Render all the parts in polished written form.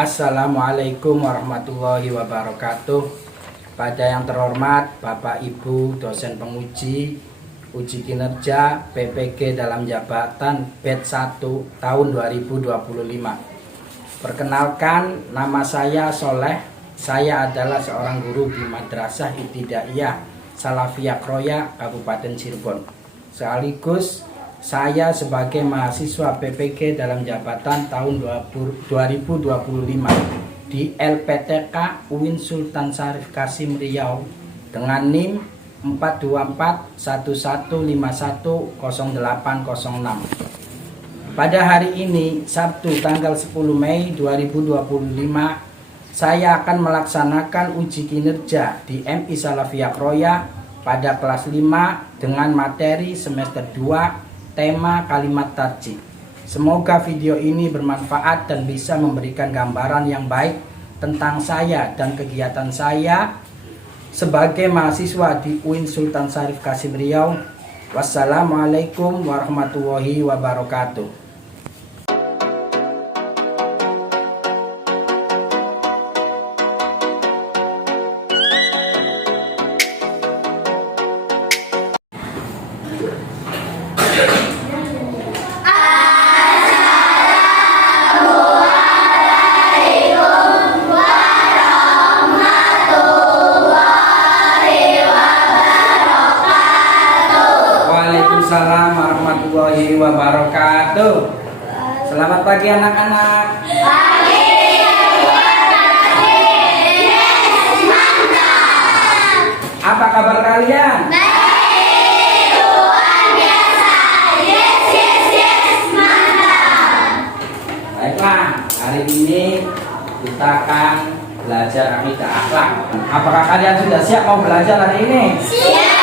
Assalamualaikum warahmatullahi wabarakatuh. Pada yang terhormat Bapak Ibu dosen penguji uji kinerja PPG dalam jabatan batch 1 tahun 2025. Perkenalkan, nama saya Soleh. Saya adalah seorang guru di Madrasah Ibtidaiyah Salafiyah Kroya, Kabupaten Cirebon. Sekaligus saya sebagai mahasiswa PPG dalam jabatan tahun 2025 di LPTK UIN Sultan Syarif Kasim Riau dengan NIM 42411510806. Pada hari ini, Sabtu tanggal 10 Mei 2025, saya akan melaksanakan uji kinerja di MI Salafiyah Kroya pada kelas 5 dengan materi semester 2 tema kalimat tarjih. Semoga video ini bermanfaat dan bisa memberikan gambaran yang baik tentang saya dan kegiatan saya sebagai mahasiswa di UIN Sultan Syarif Kasim Riau. Wassalamualaikum warahmatullahi wabarakatuh. Waalaikumsalam warahmatullahi wabarakatuh. Selamat pagi anak-anak. Pagi. Apa kabar kalian? Baik, luar biasa. Yes, mantap. Baiklah, hari ini kita akan belajar akidah akhlak. Apakah kalian sudah siap mau belajar hari ini? Siap.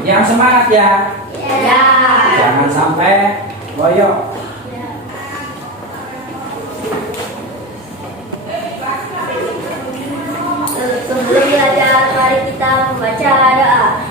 Yang semangat ya. Ya. Jangan sampai loyo. Sebelum belajar, mari kita membaca doa.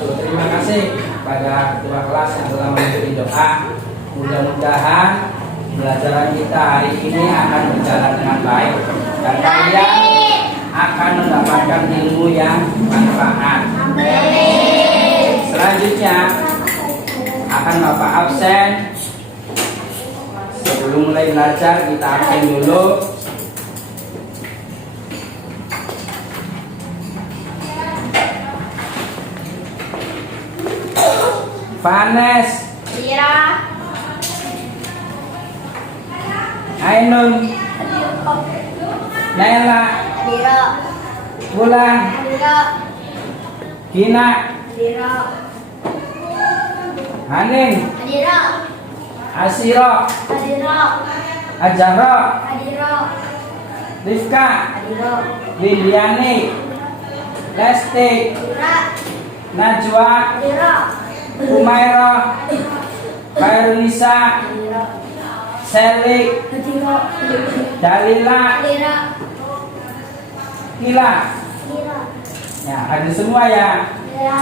Terima kasih pada ketua kelas yang telah memberi doa. Mudah-mudahan pelajaran kita hari ini akan berjalan dengan baik dan kalian akan mendapatkan ilmu yang bermanfaat. Selanjutnya akan Bapak absen. Sebelum mulai belajar kita absen dulu. Vanes, Ira, Ainun, Naila, Dira, Bulan, Dira, Gina, Dira, Haning, Adiro, Asiro, Adiro, Ajaro, Adiro, Rifka, Adiro, Windiani, Lesti, Adira, Najwa, Adiro, Umaira, Khairunisa, Adiro, Seli, Adiro, Dalila, Adiro, Kila. Adiro, Ya, hadir semua ya. ya,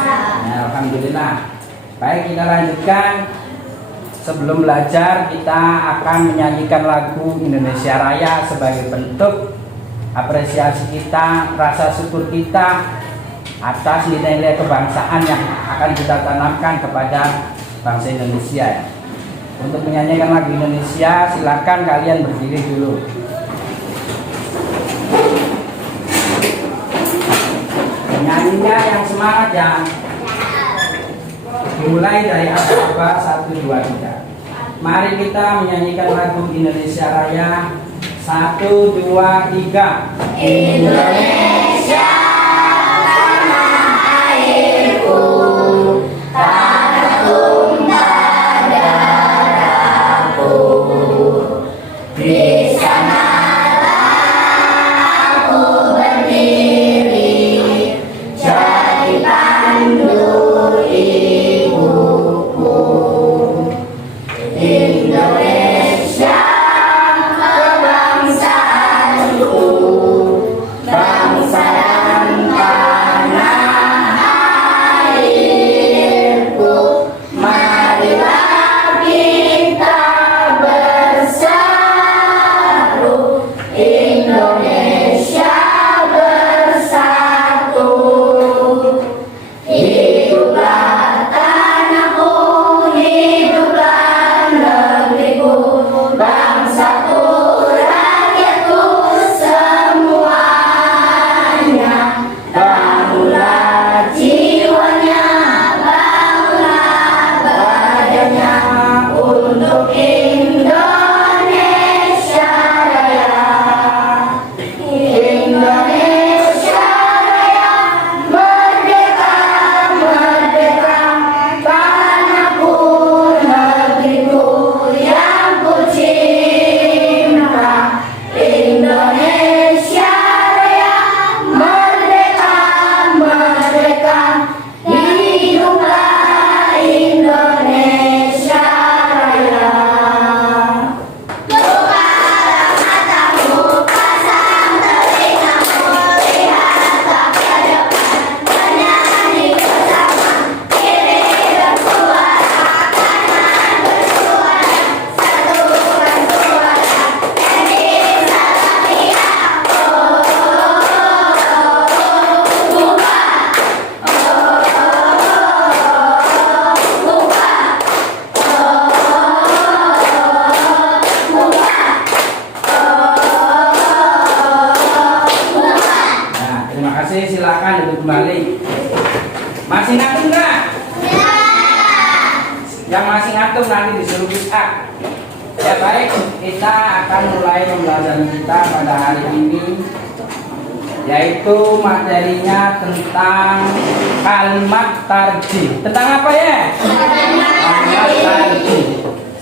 Ya, alhamdulillah. Baik, kita lanjutkan. Sebelum belajar, kita akan menyanyikan lagu Indonesia Raya sebagai bentuk apresiasi kita, rasa syukur kita atas nilai-nilai kebangsaan yang akan kita tanamkan kepada bangsa Indonesia. Ya. Untuk menyanyikan lagu Indonesia, silakan kalian berdiri dulu. Penyanyinya yang semangat ya. Dimulai dari aba-aba 1, 2, 3. Mari kita menyanyikan lagu Indonesia Raya 1, 2, 3. Indonesia tanah airku, tanah tumpah darahku. Di sanalah aku berdiri, jadi pandu ibuku. Indonesia kebangsaanku, bangsa dan tanah airku. Marilah kita berseru, Indonesia bersatu. Hiduplah tanahku, hiduplah negeriku, bangsaku, rakyatku semuanya. Bangunlah jiwanya, bangunlah badannya untuk Indonesia Raya. Indonesia Raya, merdeka, merdeka, tanahku, negeriku yang ku cinta. Indonesia Raya, merdeka, merdeka, hiduplah Indonesia Raya. Bukalah matamu, pasang telingamu, lihatlah ke depan, menyanyi bersama, kiri bersuara, kanan bersuara, satukan suara, MI Salafiyah. Nah, terima kasih. Silakan duduk kembali. Masih ngantuk nggak? Yang masih ngantuk nanti disuruh push up. Ya baik, kita akan mulai pembelajaran kita pada hari ini, yaitu materinya tentang kalimat tarjih. Tentang apa ya? Kalimat tarjih.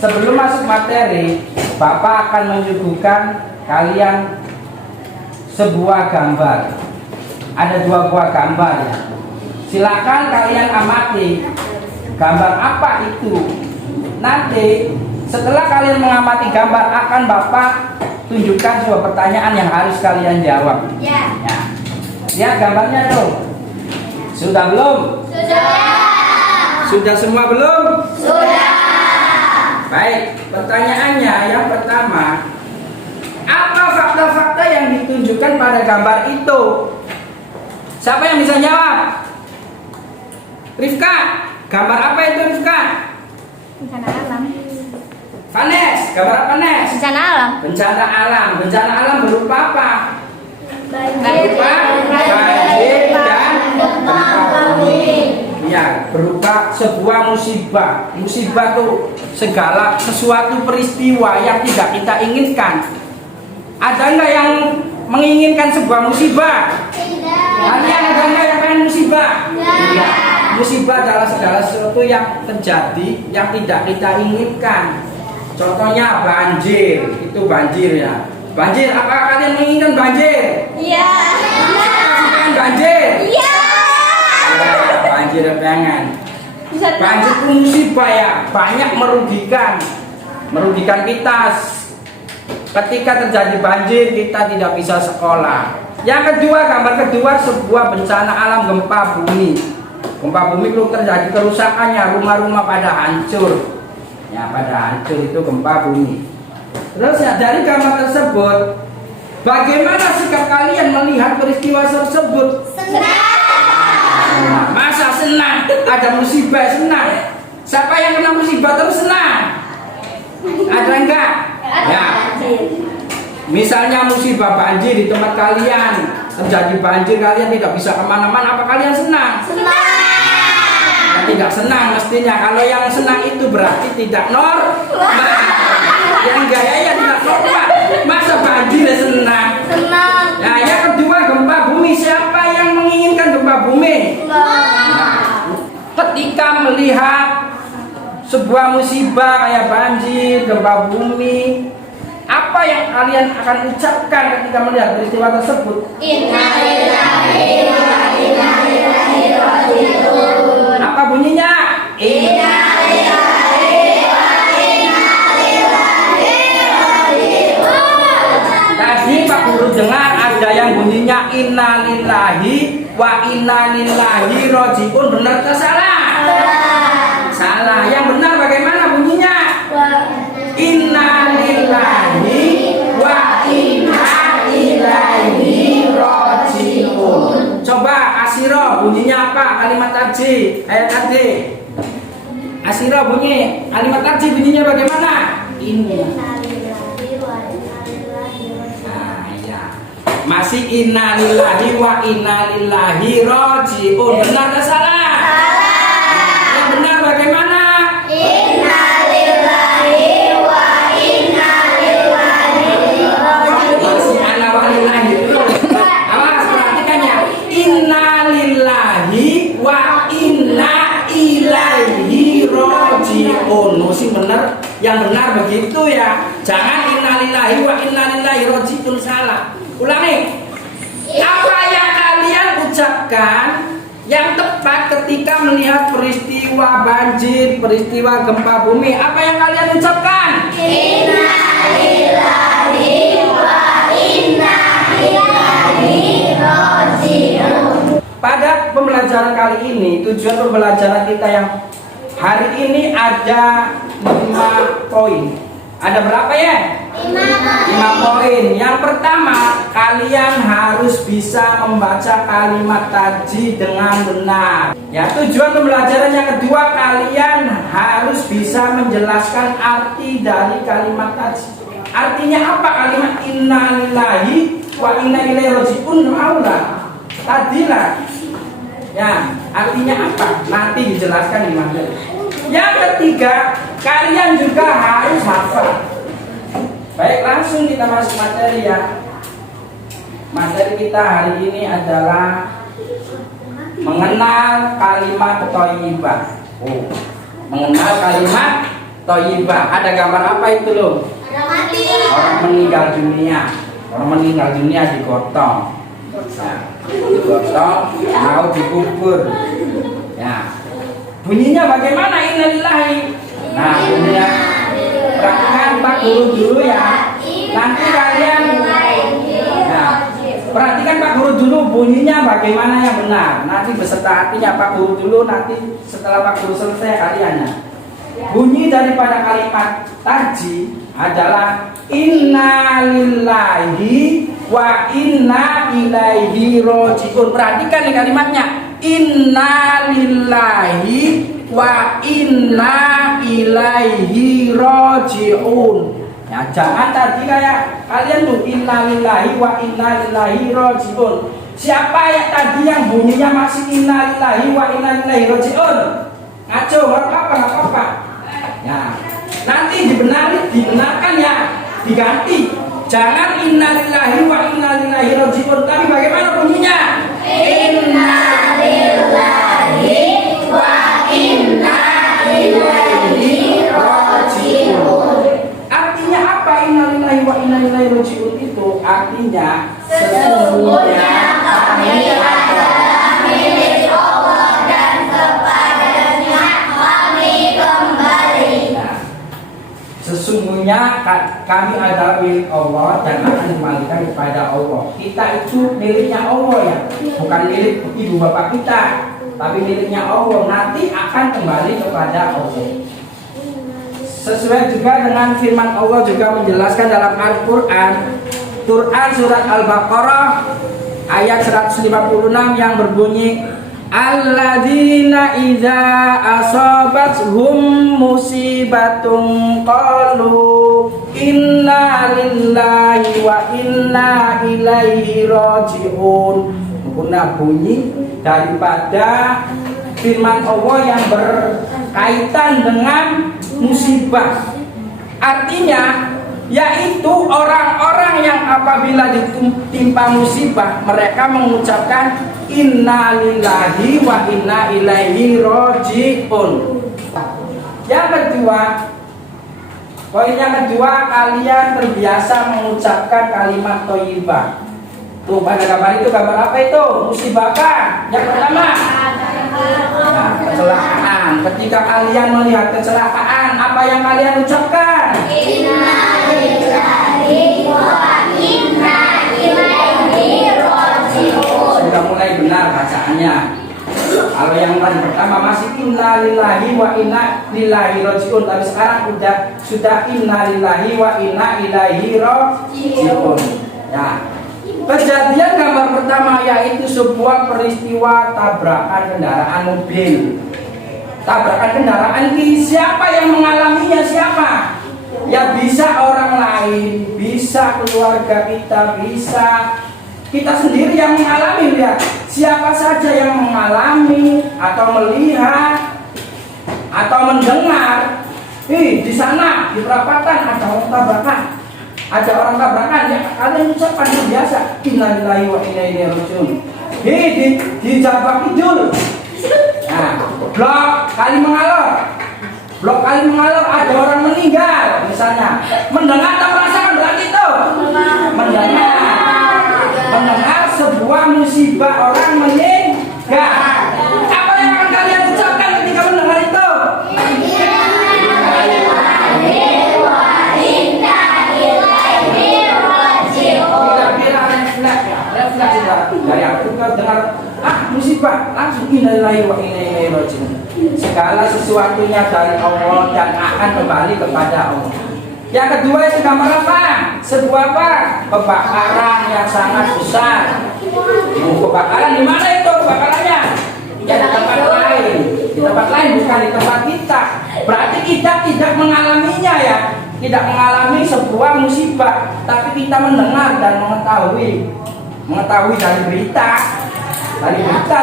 Sebelum masuk materi, Bapak akan menyuguhkan kalian sebuah gambar. Ada 2 buah gambar ya. Silakan kalian amati gambar apa itu. Nanti setelah kalian mengamati gambar, akan Bapak tunjukkan sebuah pertanyaan yang harus kalian jawab. Ya. Ya. Lihat gambarnya dong. Sudah belum? Sudah. Sudah semua belum? Sudah. Baik, pertanyaannya yang pertama, apa fakta-fakta yang ditunjukkan pada gambar itu? Siapa yang bisa jawab? Rifka, gambar apa itu Rifka? Bencana alam. Vanes, gambar apa Nes? Bencana alam. Bencana alam. Bencana alam berupa apa? Berupa banjir dan gempa bumi. ya, berupa sebuah musibah. Musibah tuh segala sesuatu peristiwa yang tidak kita inginkan. Ada nggak yang menginginkan sebuah musibah? Tidak. Kalian ada nggak yang pengen musibah? Tidak. Musibah adalah segala sesuatu yang terjadi yang tidak kita inginkan. Contohnya banjir, itu banjir ya. Banjir, apakah kalian menginginkan banjir? Iya. Pengen banjir? Iya. Banjir pengen. Banjir itu musibah ya, banyak merugikan kita. Ketika terjadi banjir, kita tidak bisa sekolah. Yang kedua, gambar kedua, sebuah bencana alam gempa bumi. Gempa bumi kalau terjadi kerusakannya, rumah-rumah pada hancur. Ya, pada hancur itu gempa bumi. Terus ya, dari gambar tersebut, bagaimana sikap kalian melihat peristiwa tersebut? Senang. Masa senang? Ada musibah senang? Siapa yang kena musibah terus senang? Ada enggak? Ya. Misalnya musibah banjir di tempat kalian, terjadi banjir, kalian tidak bisa kemana-mana, apa kalian senang? Senang. Ya, tidak senang mestinya. Kalau yang senang itu berarti tidak normal. Yang gaya ya tidak normal. Masa banjir senang? Senang. Nah, yang kedua gempa bumi. Siapa yang menginginkan gempa bumi? Nah, ketika melihat sebuah musibah kayak banjir, gempa bumi, apa yang kalian akan ucapkan ketika melihat peristiwa tersebut? Innalillahi wa inna ilaihi raji'un. Apa bunyinya? Innalillahi wa inna ilaihi raji'un. Tadi Pak Guru dengar ada yang bunyinya innalillahi wa inna ilaihi raji'un. Benar atau salah? Salah. Yang benar bagaimana bunyinya? Innalillahi wa inna ilaihi raji'un. Coba Asiro bunyinya apa kalimat tadi? Ayat tadi. Asiro bunyi kalimat tadi bunyinya bagaimana? Innalillahi wa inna ilaihi raji'un. Nah, ya. Masih innalillahi wa inna ilaihi raji'un. Benar atau salah? Yang benar bagaimana? Innalillahi wa inna ilaihi raji'un. Masih ala walillahi. Awas perhatikan ya. Innalillahi wa inna ilaihi raji'un. Sing benar, yang benar begitu ya. Jangan innalillahi wa inna ilaihi raji'un salah. Ulangi. Apa yang kalian ucapkan yang tepat ketika melihat peristiwa banjir, peristiwa gempa bumi? Apa yang kalian ucapkan? Innalillahi wa inna ilaihi raji'un. Pada pembelajaran kali ini, tujuan pembelajaran kita yang hari ini ada 5 poin. Ada berapa ya? 5 poin. Yang pertama, kalian harus bisa membaca kalimat tadi dengan benar. Ya, tujuan pembelajaran yang kedua, kalian harus bisa menjelaskan arti dari kalimat tadi. Artinya apa kalimat innalillahi wa inna ilaihi raji'un? Maulah. Tadilah. Ya, artinya apa? Nanti dijelaskan di materi. Yang ketiga, kalian juga harus hafal. Baik, langsung kita masuk materi ya. Materi kita hari ini adalah mengenal kalimat thayyibah. Oh, mengenal kalimat thayyibah. Ada gambar apa itu loh? Orang meninggal dunia. Orang meninggal dunia digotong. Nah, digotong mau dikubur. Ya. Bunyinya bagaimana innalillahi? Nah, bunyinya perhatikan Pak Guru dulu ya. Nanti kalian perhatikan Pak Guru dulu bunyinya bagaimana yang benar. Nanti beserta artinya Pak Guru dulu, nanti setelah Pak Guru selesai kaliannya. Bunyi daripada kalimat tadi adalah innalillahi wa inna ilaihi raji'un. Perhatikan nih kalimatnya. Innalillahi wa inna ilaihi raji'un. Ya, jangan tadi kayak kalian tuh innalillahi wa inna ilaihi raji'un. Siapa yang tadi yang bunyinya masih innalillahi wa inna ilaihi raji'un? Ngaco, nggak apa-apa. Ya, nanti dibenarkan ya, diganti. Jangan innalillahi wa inna ilaihi raji'un. Tapi bagaimana bunyinya? Innalillahi artinya sesungguhnya kami adalah milik Allah dan kepadanya kami kembali. Sesungguhnya kami adalah milik Allah dan akan dikembalikan kepada Allah. Kita itu miliknya Allah ya, bukan milik ibu bapak kita, tapi miliknya Allah, nanti akan kembali kepada Allah. Sesuai juga dengan firman Allah juga menjelaskan dalam Al-Quran, Quran surat Al-Baqarah ayat 156 yang berbunyi, alladzina idza asabathum musibatun qalu inna lillahi wa inna ilaihi raji'un. Guna bunyi daripada firman Allah yang berkaitan dengan musibah. Artinya yaitu orang-orang yang apabila ditimpa musibah mereka mengucapkan inna lillahi wa inna ilaihi raji'un. Yang kedua, poin yang kedua, kalian terbiasa mengucapkan kalimat thayyibah. Tuh pada gambar itu, gambar apa itu? Musibah apa? Yang pertama, kecelakaan. Ketika kalian melihat kecelakaan, apa yang kalian ucapkan? Inna lillahi wa inna ilaihi raji'un. Sudah mulai benar bacaannya. Kalau yang pertama masih inna lillahi wa inna ilaihi raji'un, tapi sekarang sudah inna lillahi wa inna ilaihi raji'un. Ya. Kejadian gambar pertama yaitu sebuah peristiwa tabrakan kendaraan mobil. Tabrakan kendaraan ini siapa yang mengalaminya? Siapa? Ya bisa orang lain, bisa keluarga kita, bisa kita sendiri yang mengalami. Ya, siapa saja yang mengalami atau melihat atau mendengar, di sana di perapatan ada orang tabrakan. Ada orang tabrakan, ya kalian ucapkan yang biasa innalillahi wa inna ilaihi raji'un. Di Jabak Kidul, nah, blok kali mengalor ada orang meninggal misalnya. Mendengar atau merasakan berarti itu? Mendengar sebuah musibah orang meninggal. Apa yang akan kalian ucapkan ketika mendengar itu? Dari aku dengar musibah langsung innalillahi wa inna ilaihi raji'un. Segala sesuatunya dari Allah dan akan kembali kepada Allah. Yang kedua itu gambar apa? Sebuah apa? Kebakaran yang sangat besar. Kebakaran di mana itu kebakarannya? Ya di tempat lain. Di tempat lain bukan di tempat kita. Berarti kita tidak mengalaminya ya. Tidak mengalami sebuah musibah, tapi kita mendengar dan mengetahui dari berita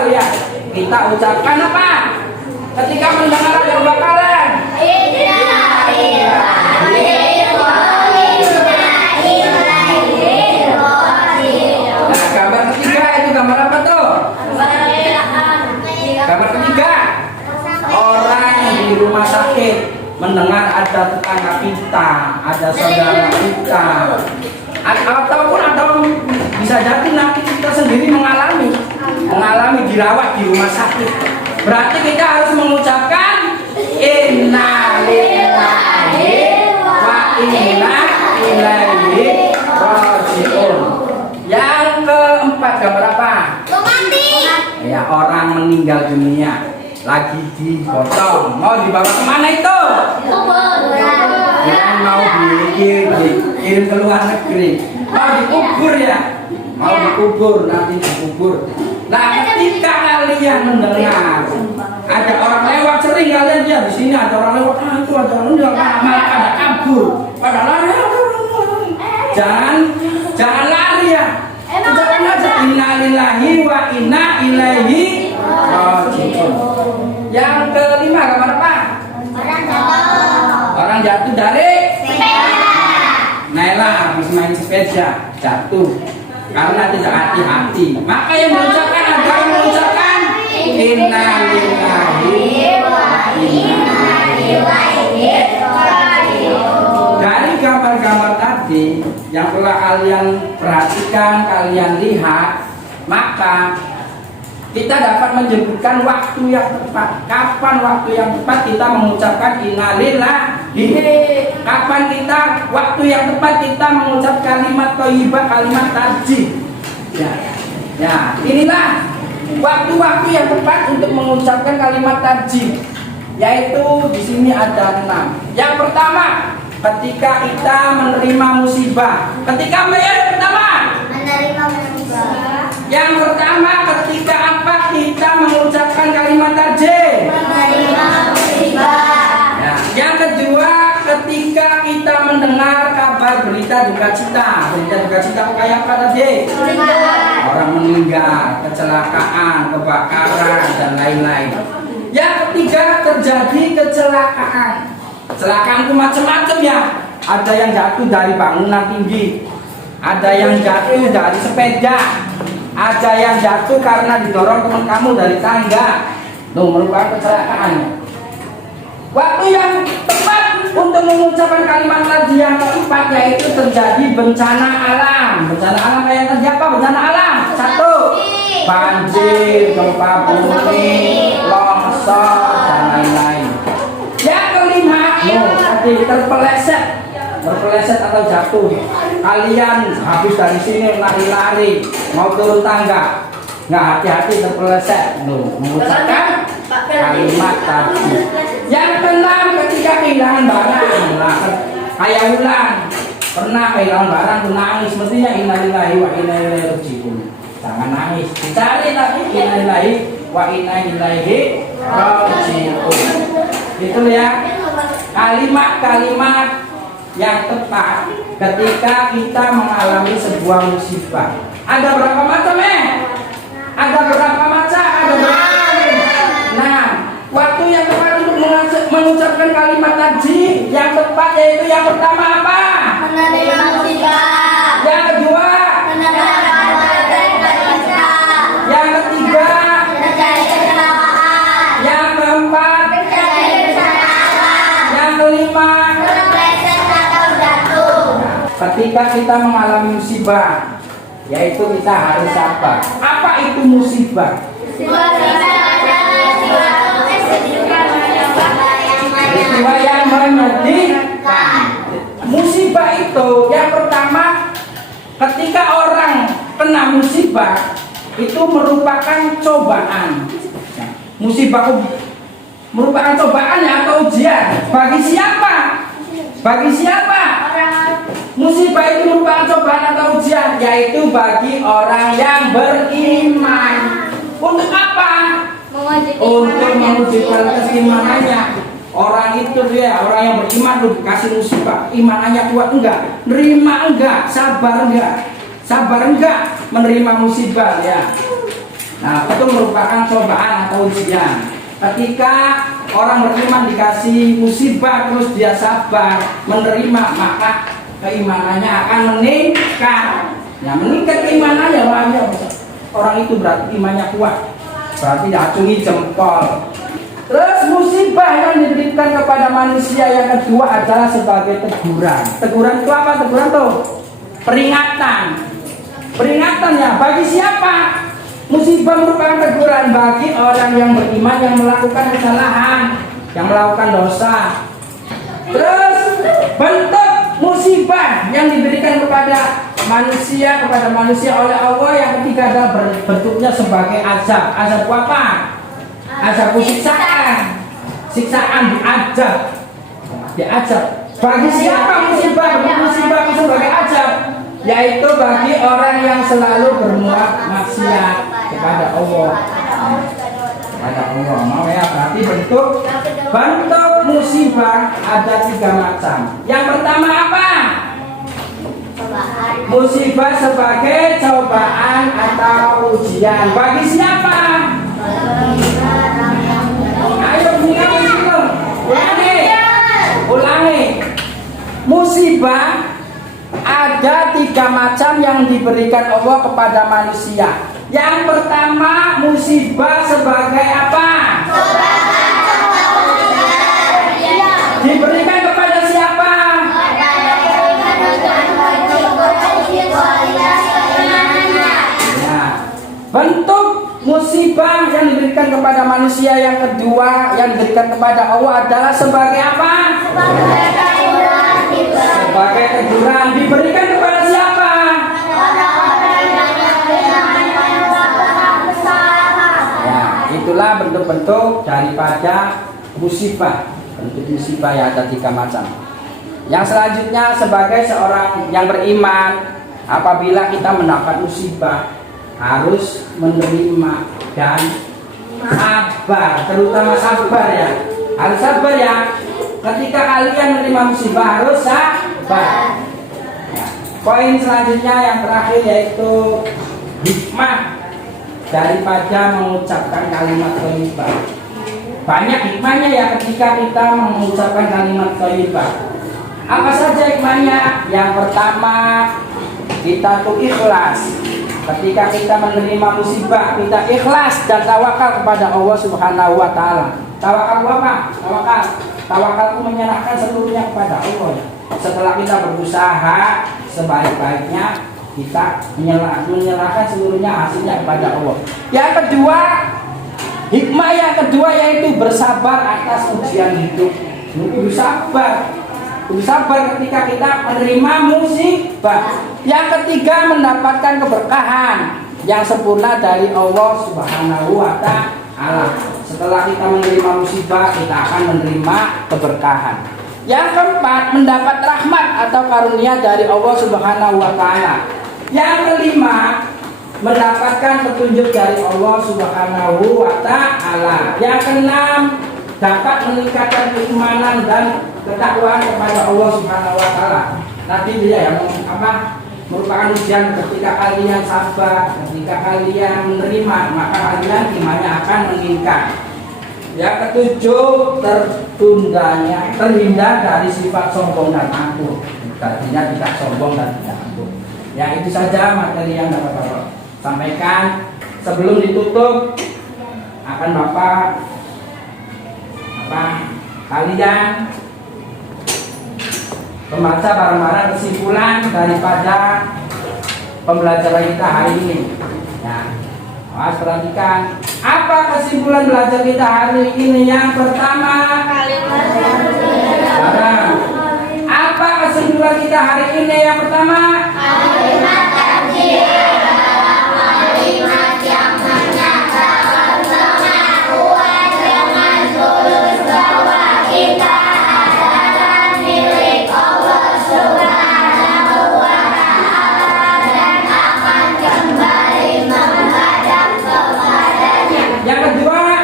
lihat, kita ucapkan apa ketika mendengar ada kebakaran? Nah, gambar ketiga itu gambar apa tuh? Gambar ketiga, orang di rumah sakit mendengar ada tetangga kita, ada saudara kita, atau bisa jadi nanti kita sendiri mengalami dirawat di rumah sakit. Berarti kita harus mengucapkan inna lillahi wa inna ilaihi raji'un. Yang keempat gambar apa? Ya, orang meninggal dunia lagi digotong, mau dibawa kemana itu? Ya, mau dikirim ke luar negeri, mau dikubur ya, mau dikubur, nanti dikubur. Nah, ketika kalian mendengar ada orang lewat, sering kalian lihat di sini ada orang lewat, itu ada orang lewat, malah pada kabur, pada lari. Jangan lari ya. Ucapkan aja innalillahi wa inna ilaihi raji'un. Yang kelima gambar apa? Orang jatuh dari Naila habis main sepeda jatuh karena tidak hati-hati. Maka yang mengucapkan adalah mengucapkan innalillahi wa inna ilaihi raji'un. Dari gambar-gambar tadi tadi yang telah kalian perhatikan, kalian lihat, maka kita dapat menyebutkan waktu yang tepat. Kapan waktu yang tepat kita mengucapkan innalillahi? Kapan kita waktu yang tepat kita mengucap kalimat thayyibah, kalimat tajid? Ya, inilah waktu-waktu yang tepat untuk mengucapkan kalimat tajid. Yaitu di sini ada 6. Yang pertama, ketika kita menerima musibah. Ketika yang pertama Menerima musibah. Yang pertama ketika apa kita mengucapkan kalimat tajid? Menerima musibah. Ya. Yang kedua ketika kita mendengar kabar berita duka cita. Berita duka cita kayak apa tadi? Orang meninggal, kecelakaan, kebakaran dan lain-lain. Yang ketiga terjadi kecelakaan. Kecelakaan itu macam-macam ya. Ada yang jatuh dari bangunan tinggi, ada yang jatuh dari sepeda, ada yang jatuh karena didorong teman kamu dari tangga. Merupakan kecelakaan. Waktu yang tepat untuk mengucapkan kalimat tadi yang keempat yaitu terjadi bencana alam. Bencana alam kayak tadi apa? Bencana alam. 1. Banjir, gempa bumi, longsor dan lain-lain. Yang kelima, tadi terpeleset atau jatuh. Kalian habis dari sini lari-lari mau turun tangga, nggak hati-hati terpeleset. Mengucapkan kalimat tadi. Yang keenam, ketika kehilangan barang. Nah, kayak ulang pernah kehilangan barang tuh nangis, mestinya innalillahi wa inna ilaihi raji'un. Jangan nangis, dicari tapi innalillahi wa inna ilaihi raji'un. Itu ya kalimat-kalimat yang tepat ketika kita mengalami sebuah musibah. Ada berapa macam Ada berapa macam? Ada berapa? Nah, waktu yang tepat untuk mengucapkan kalimat tadi yang tepat yaitu yang pertama apa? Menerima musibah. Yang kedua? Yang ketiga? Yang keempat? Yang kelima? Ketika kita mengalami musibah, yaitu kita harus sabar. Apa itu musibah? Peristiwa yang menyedihkan. Musibah itu yang pertama, ketika orang kena musibah itu merupakan cobaan. Musibah merupakan cobaan atau ujian. Bagi siapa? Bagi siapa? Musibah itu merupakan cobaan atau ujian, yaitu bagi orang yang beriman. Untuk apa? Untuk menguji kualitas imanannya. Orang itu orang yang beriman tuh dikasih musibah, imanannya kuat enggak? Nerima enggak? Sabar enggak? Sabar enggak menerima musibah ya? Nah, itu merupakan cobaan atau ujian. Ketika orang beriman dikasih musibah terus dia sabar menerima, maka keimanannya akan meningkat. Ya, meningkat keimanannya, orang itu berarti imannya kuat. Berarti diacungi jempol. Terus musibah yang diberikan kepada manusia yang kedua adalah sebagai teguran. Teguran itu apa? Teguran tuh peringatan. Peringatannya bagi siapa? Musibah merupakan teguran bagi orang yang beriman yang melakukan kesalahan, yang melakukan dosa. Terus bentuk musibah yang diberikan kepada manusia oleh Allah yang ketiga adalah bentuknya sebagai azab. Azab apa? Azab siksaan. Siksaan diazab. Bagi siapa musibah? Musibah itu sebagai azab, yaitu bagi orang yang selalu berbuat maksiat kepada Allah. Mau ya, berarti bentuk musibah ada 3 macam. Yang pertama apa? Musibah sebagai cobaan atau ujian. Bagi siapa? Ayo ulangi. Musibah ada 3 macam yang diberikan Allah kepada manusia. Yang pertama, musibah sebagai apa? Diberikan kepada siapa? manusia yang kedua yang diberikan kepada Allah adalah sebagai apa? Sebagai teguran. Diberikan kepada siapa? Ya, itulah bentuk-bentuk daripada musibah. Bentuk musibah yang ada 3 macam. Yang selanjutnya sebagai seorang yang beriman, apabila kita mendapat musibah harus menerima dan sabar, terutama sabar ya. Harus sabar ya. Ketika kalian menerima musibah harus sabar. Ya. Poin selanjutnya yang terakhir yaitu hikmah daripada mengucapkan kalimat thayyibah. Banyak hikmahnya ya ketika kita mengucapkan kalimat thayyibah. Apa saja hikmahnya? Yang pertama, kita tuh ikhlas. Ketika kita menerima musibah, kita ikhlas dan tawakal kepada Allah Subhanahu wa taala. Tawakal apa? Tawakal itu menyerahkan seluruhnya kepada Allah. Setelah kita berusaha sebaik-baiknya, kita menyerahkan seluruhnya hasilnya kepada Allah. Yang kedua, hikmah yang kedua yaitu bersabar atas ujian hidup. Bersabar ketika kita menerima musibah. Yang ketiga, mendapatkan keberkahan yang sempurna dari Allah Subhanahu wa taala. Setelah kita menerima musibah, kita akan menerima keberkahan. Yang keempat, mendapat rahmat atau karunia dari Allah Subhanahu wa taala. Yang kelima, mendapatkan petunjuk dari Allah Subhanahu wa taala. Yang keenam, dapat meningkatkan keimanan dan ketakwaan kepada Allah Subhanahu wa taala. Nanti dia yang merupakan ujian ketika kalian sabar, ketika kalian menerima, maka kalian imannya akan meningkat. Yang ketujuh, terhindar dari sifat sombong dan angkuh. Artinya tidak sombong dan tidak angkuh. Ya, itu saja materi yang dapat Bapak sampaikan. Sebelum ditutup, akan Bapak kalian membaca barang-barang kesimpulan daripada pembelajaran kita hari ini. Ya, awas perhatikan. Apa kesimpulan belajar kita hari ini? Yang pertama, apa kesimpulan kita hari ini? Yang pertama, kalimat takdir adalah kalimat yang menyatakan pengakuan dengan tulus bahwa kita adalah milik Allah Subhanahu wa taala dan akan kembali menghadap kepadanya. Yang kedua,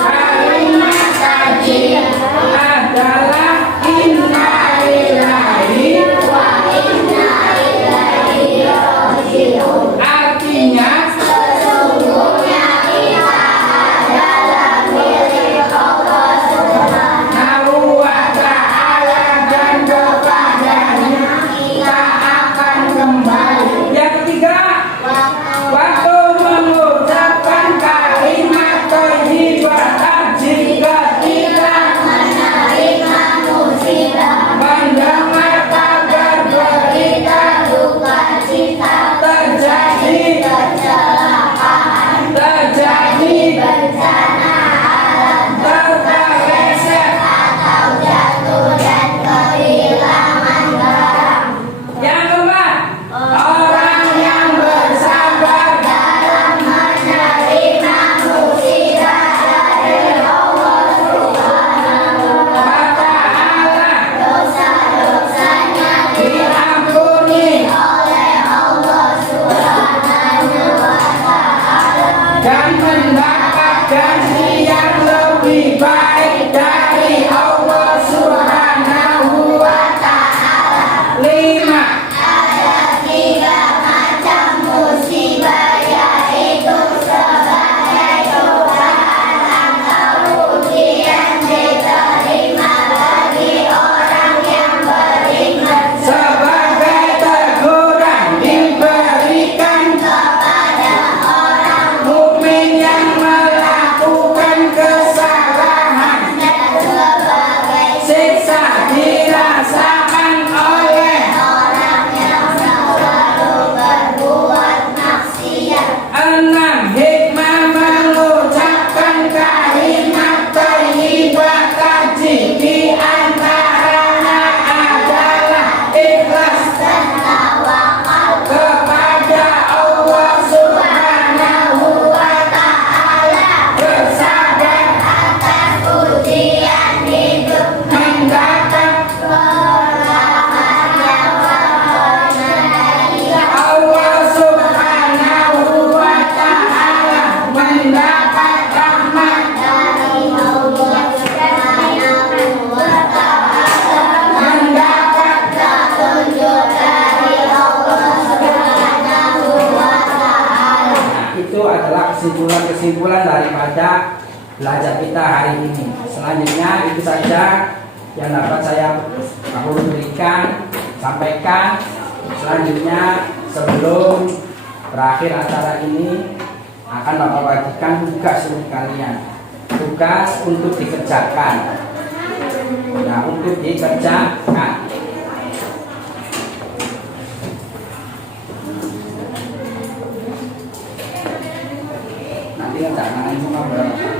kalimat takdir adalah inna lillahi wa inna ilaihi raji'un. Artinya sesungguhnya kita adalah milik Allah Subhanahu wa taala dan kepadanya kita akan kembali. Yang ketiga, waktu mengucapkan kalimat thayyibah jika kita menerima musibah, mendengar kabar berita duka cita, terjadi kecelakaan, terjadi bencana alam, terpeleset atau jatuh dan kehilangan barang. Yang keempat, orang yang bersabar dalam menerima musibah dari Allah Subhanahu wa taala, dosa-dosanya diampuni oleh Allah Subhanahu wa taala dan mendapat ganti yang lebih baik dari Allah Subhanahu wa taala. 5. Ada 3 macam musibah, yaitu sebagai cobaan atau ujian diterima bagi orang yang beriman, sebagai teguran diberikan kepada orang mukmin yang melakukan kesalahan, dan sebagai siksa dirasakan oleh orang yang selalu berbuat maksiat. 6. Hikmah mengucapkan kesimpulan daripada belajar kita hari ini. Selanjutnya itu saja yang dapat saya sampaikan. Selanjutnya sebelum berakhir acara ini akan Bapak bagikan tugas untuk kalian. Tugas untuk dikerjakan. Nah, untuk dikerjakan. Nanti jangan cuma berapa.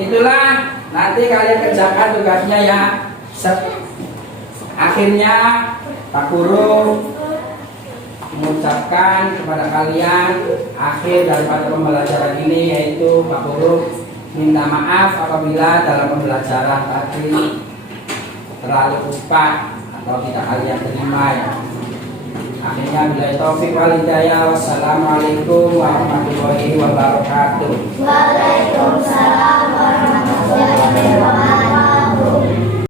Itulah nanti kalian kerjakan tugasnya ya. Akhirnya Pak Guru mengucapkan kepada kalian akhir daripada pembelajaran ini, yaitu Pak Guru minta maaf apabila dalam pembelajaran tadi terlalu cepat atau tidak kalian terima ya. Akhirnya billahi taufik wal hidayah. Wassalamualaikum warahmatullahi wabarakatuh. Waalaikumsalam warahmatullahi wabarakatuh.